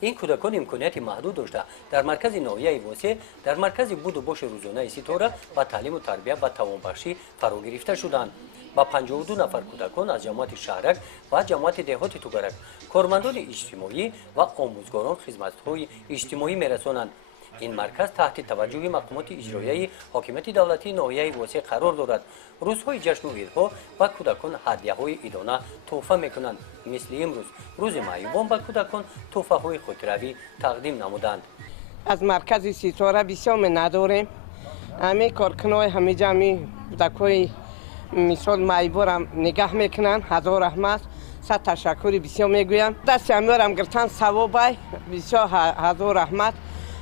این کودکان امکانیت محدود داشته در مرکز ناحیه واسه در مرکز بود و باش روزانه ستاره و تعلیم و تربیت و توانبخشی فرا گرفته شدند. با 52 نفر کودکان از جماعت شهرک و جماعت دهات توگرک کارمندان اجتماعی و آموزگاران خدمت‌های اجتماعی می‌رسانند. این مرکز تحت توجه مقامات اجرایی حاکمیت دولتی ناحیه واسه قرار دارد. روزهای جشن و عیدها و کودکان هدیه‌های عیدانه تحفه می‌کنند. مثل امروز روز معیوبان به کودکان تحفه‌های خودروی تقدیم نمودند. از مرکز ستاره بسیار نداریم. همه کارکنای همه جمعی کودکای مثال معیوبان نگاه میکنن. هزار رحمت صد تشکر بسیار میگویم. دست همیارم گرتن ثواب بسیار هزار رحمت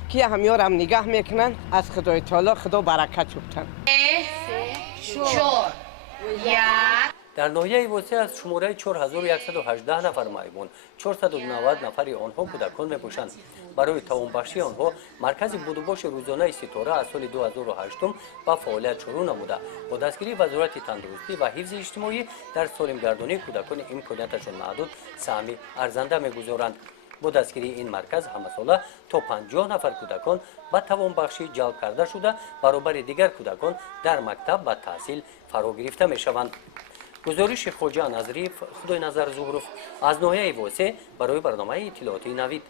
که همیارم نگاه میکنن. از خدای تعالی خدا برکت چوبتن. در ناحیه واسه از شماره 4118 نفر معیوبان 490 نفر آنها کودکان میباشند. برای توانبخشی آنها مرکز بود و باش روزانه ستاره از سال 2008 با فعالیت شروع نموده. با دستگیری وزارت تندرستی و حفظ اجتماعی در سالمگردانی کودکان امکانیتشان محدود سهم ارزنده میگذارند. با دستگیری این مرکز همه ساله تا 50 نفر کودکان به توانبخشی جلب کرده شده برابر دیگر کودکان در مکتب و تحصیل فرا گرفته می شوند. گزارش خواجه نظری خدای نظر زهروف از ناحیه واسه برای برنامه اطلاعاتی نوید.